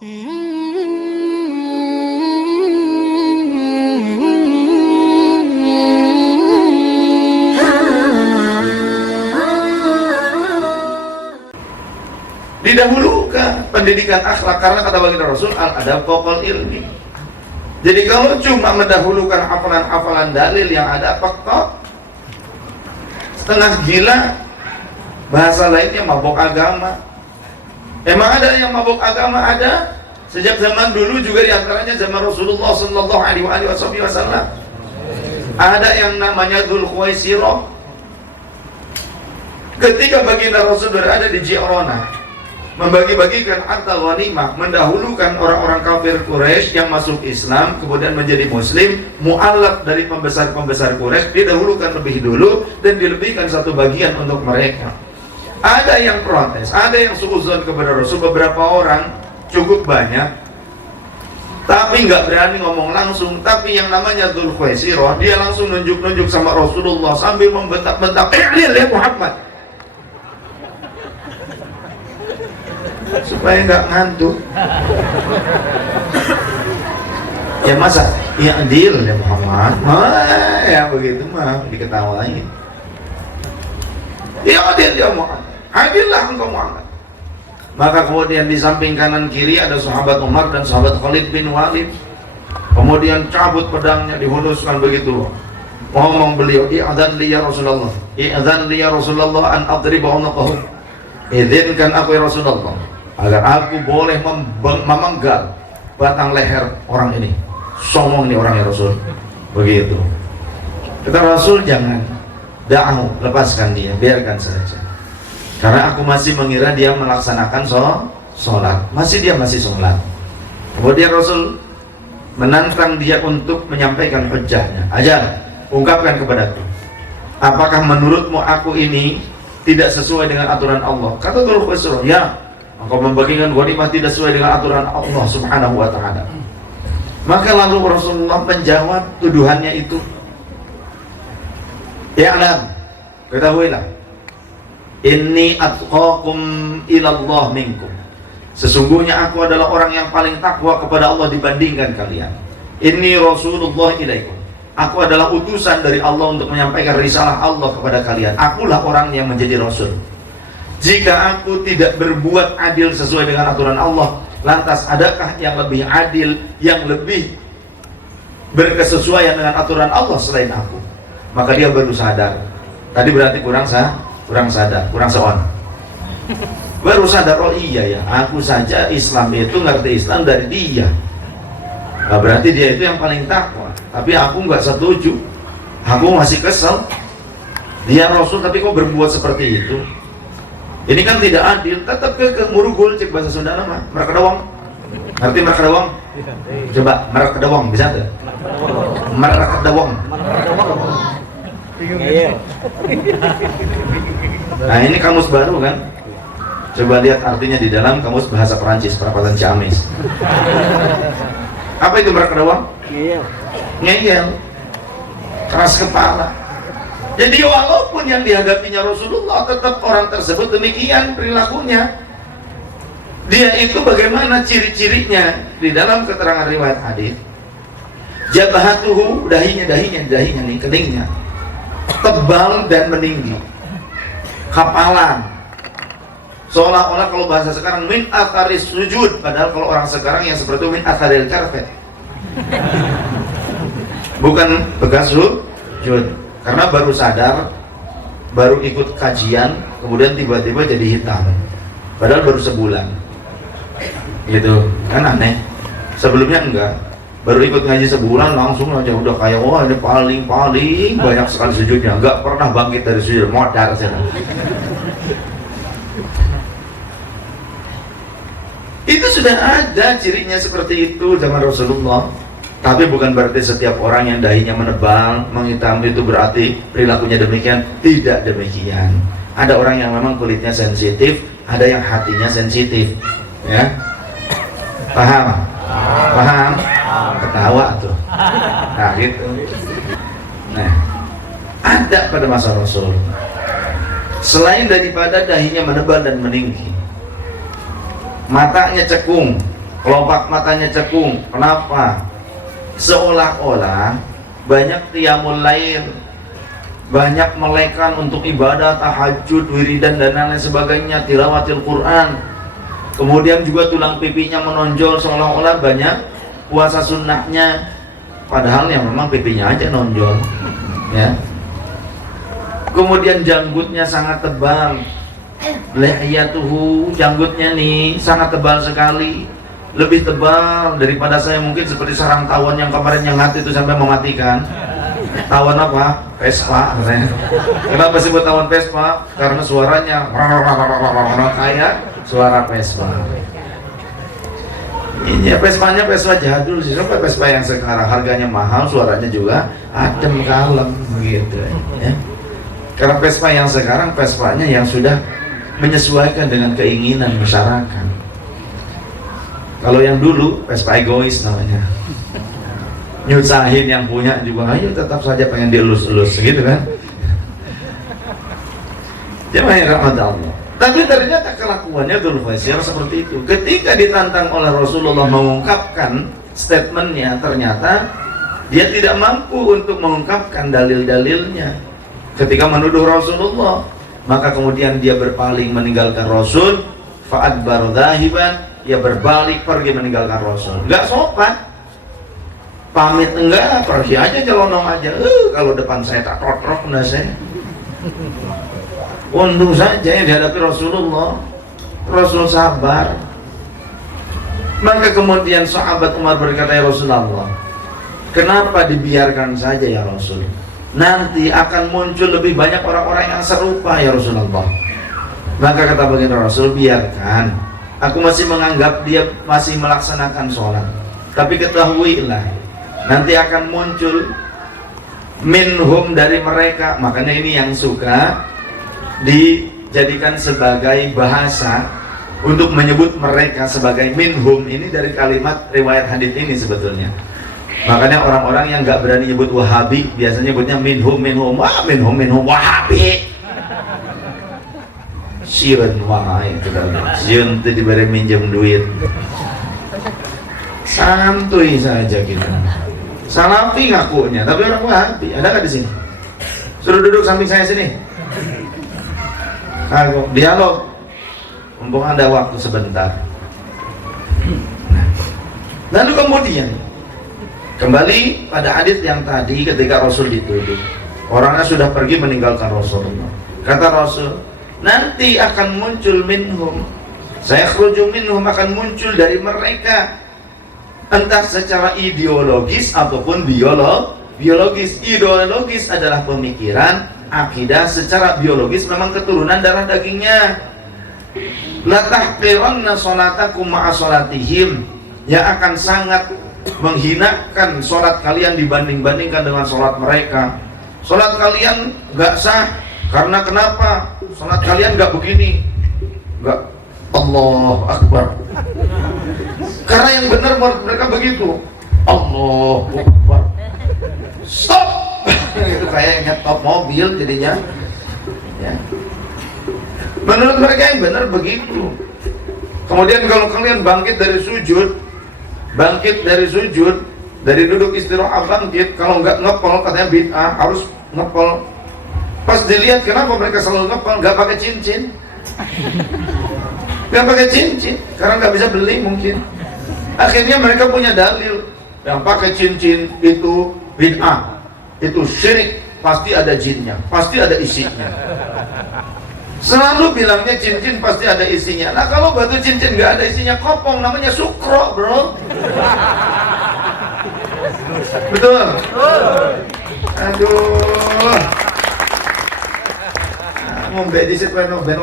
Didahulukan pendidikan akhlak, karena kata baginda Rasul, al-adab fawqal ilmi. Jadi kalau cuma mendahulukan hafalan-hafalan dalil yang ada pekok, setengah gila, bahasa lainnya mabuk agama. Emang ada yang mabuk agama? Ada. Sejak zaman dulu juga, diantaranya zaman Rasulullah Sallallahu Alaihi Wasallam. Ada yang namanya Dzul Khuwaisirah. Ketika baginda Rasul berada di Ji'rana, membagi-bagikan harta ghanimah, mendahulukan orang-orang kafir Quraisy yang masuk Islam kemudian menjadi muslim, mu'allaf dari pembesar-pembesar Quraisy didahulukan lebih dulu dan dilebihkan satu bagian untuk mereka. Ada yang protes, ada yang suudzon kepada Rasul, beberapa orang, cukup banyak, tapi nggak berani ngomong langsung. Tapi yang namanya Dzul Khuwaisirah, dia langsung nunjuk-nunjuk sama Rasulullah sambil membentak-bentak, lihat Muhammad, supaya nggak ngantuk. Ya masa ya adil ya Muhammad, ya begitu mah diketawain. Ya adil ya Muhammad, adillah engkau Muhammad. Maka kemudian di samping kanan kiri ada sahabat Umar dan sahabat Khalid bin Walid. Kemudian cabut pedangnya, dihunuskan begitu. Ngomong beliau, i'dzan li ya Rasulullah, i'dzan li ya Rasulullah an adriba unaqahu. Izinkan aku ya Rasulullah agar aku boleh memenggal batang leher orang ini. Sombong nih orang ya Rasul. Begitu. Kata Rasul, jangan, da'ahu, lepaskan dia, biarkan saja. Karena aku masih mengira dia melaksanakan sholat. Dia masih sholat. Kemudian Rasul menantang dia untuk menyampaikan hujjahnya. Ajar, ungkapkan kepadaku, apakah menurutmu aku ini tidak sesuai dengan aturan Allah? Kata Dzul Khuwaisirah, ya, engkau membagikan ghanimah tidak sesuai dengan aturan Allah Subhanahu wa ta'ala. Maka lalu Rasulullah menjawab tuduhannya itu, ya'lam, ketahuilah, inni atqakum ilallah minkum, sesungguhnya aku adalah orang yang paling takwa kepada Allah dibandingkan kalian. Inni Rasulullah ilaikum, aku adalah utusan dari Allah untuk menyampaikan risalah Allah kepada kalian. Akulah orang yang menjadi Rasul. Jika aku tidak berbuat adil sesuai dengan aturan Allah, lantas adakah yang lebih adil, yang lebih berkesesuaian dengan aturan Allah selain aku? Maka dia baru sadar. Tadi berarti kurang sadar, kurang seon. Baru sadar, oh iya ya, aku saja Islam itu ngerti Islam dari dia. Nah, berarti dia itu yang paling takwa. Tapi aku nggak setuju. Aku masih kesel. Dia Rasul tapi kok berbuat seperti itu? Ini kan tidak adil. Tetap ke murugul, cek bahasa Sunda nama. Merakadawang. Ngerti merakadawang? Coba merakadawang, bisa tuh? Merakadawang. Nah ini kamus baru kan? Coba lihat artinya di dalam kamus bahasa Perancis, perapatan Ciamis. Apa itu merakadawang? Ngeyel. Keras kepala. Jadi walaupun yang dihadapinya Rasulullah, tetap orang tersebut demikian perilakunya. Dia itu bagaimana ciri-cirinya di dalam keterangan riwayat hadis. Jabhatuhu, dahinya nih, keningnya tebal dan meninggi, kapalan, seolah-olah kalau bahasa sekarang min atharis sujud, padahal kalau orang sekarang yang seperti itu min atharil karpet, bukan bekas sujud. Karena baru sadar, baru ikut kajian, kemudian tiba-tiba jadi hitam, padahal baru sebulan gitu kan, aneh. Sebelumnya enggak, baru ikut ngaji sebulan langsung aja udah kayak wah ini paling banyak sekali sujudnya, enggak pernah bangkit dari sujud, modar sana. Itu sudah ada cirinya seperti itu zaman Rasulullah. Tapi bukan berarti setiap orang yang dahinya menebal, menghitam itu berarti perilakunya demikian. Tidak demikian. Ada orang yang memang kulitnya sensitif, ada yang hatinya sensitif. Ya, paham? Paham? Ketawa tuh. Nah gitu. Nah, ada pada masa Rasul. Selain daripada dahinya menebal dan meninggi, matanya cekung, kelopak matanya cekung. Kenapa? Seolah-olah banyak qiyamul lail, banyak melekan untuk ibadah, tahajud, wiridan dan lain sebagainya, tilawatil Quran. Kemudian juga tulang pipinya menonjol, seolah-olah banyak puasa sunnahnya, padahal yang memang pipinya aja nonjol, ya. Kemudian janggutnya sangat tebal, lihiyatuhu, janggutnya nih sangat tebal sekali, lebih tebal daripada saya, mungkin seperti sarang tawon yang kemarin nyengat itu sampai mematikan. Tawon apa? Vespa katanya. Kenapa disebut tawon Vespa? Karena suaranya kayak suara Vespa. Ini Vespanya Vespa jadul sih, sampai Vespa yang sekarang harganya mahal, suaranya juga adem kalem begitu, ya. Karena Vespa yang sekarang Vespanya yang sudah menyesuaikan dengan keinginan masyarakat. Kalau yang dulu Vespa egois namanya, nyusahin yang punya juga, ayo tetap saja pengen dielus-elus gitu kan. Jemaah rahmatullah Allah. Tapi ternyata kelakuannya Dzul Khuwaisirah seperti itu. Ketika ditantang oleh Rasulullah mengungkapkan statementnya, ternyata dia tidak mampu untuk mengungkapkan dalil-dalilnya. Ketika menuduh Rasulullah, maka kemudian dia berpaling meninggalkan Rasul. Fa'adbar dhahiban, dia berbalik pergi meninggalkan Rasul. Enggak sopan, pamit enggak, pergi aja celonong aja. Kalau depan saya tak rotrok enggak saya. Untung saja yang dihadapi Rasulullah. Rasul sabar. Maka kemudian sahabat Umar berkata, ya Rasulullah, kenapa dibiarkan saja ya Rasul? Nanti akan muncul lebih banyak orang-orang yang serupa ya Rasulullah. Maka kata baginda Rasul, biarkan, aku masih menganggap dia masih melaksanakan sholat, tapi ketahuilah nanti akan muncul minhum dari mereka. Makanya ini yang suka dijadikan sebagai bahasa untuk menyebut mereka sebagai minhum, ini dari kalimat riwayat hadits ini sebetulnya. Makanya orang-orang yang nggak berani nyebut Wahabi biasanya nyebutnya minhum, wah minhum Wahabi. Siun wah itu siun itu diberi minjem duit. Santuy saja kita. Salafi ngakunya, tapi orang Wahabi. Ada nggak di sini? Suruh duduk samping saya sini. Dialog, mumpung ada waktu sebentar. Lalu kemudian kembali pada hadits yang tadi, ketika Rasul dituduh, orangnya sudah pergi meninggalkan Rasulullah. Kata Rasul, nanti akan muncul minhum, saya khruju minhum, akan muncul dari mereka, entah secara ideologis ataupun biologis. Ideologis adalah pemikiran, akidah. Secara biologis memang keturunan darah dagingnya. La tahqiranna sholatakum ma'a sholatihim, yang akan sangat menghinakan sholat kalian dibanding-bandingkan dengan sholat mereka. Sholat kalian gak sah, karena kenapa? Sholat kalian gak begini, gak Allahu Akbar, karena yang benar mereka begitu, Allahu Akbar, stop. Itu kayak nyetop mobil jadinya, ya. Menurut mereka yang benar begitu. Kemudian kalau kalian bangkit dari sujud, dari duduk istirahat bangkit, kalau nggak ngepel katanya bid'ah, harus ngepel. Pas dilihat kenapa mereka selalu ngepel, nggak pakai cincin, karena nggak bisa beli mungkin. Akhirnya mereka punya dalil, yang pakai cincin itu bid'ah, itu syirik, pasti ada jinnya, pasti ada isinya. Selalu bilangnya cincin pasti ada isinya. Nah kalau batu cincin nggak ada isinya, kopong, namanya sukro, bro. Betul? Aduh, mau bedi sih, penuh ben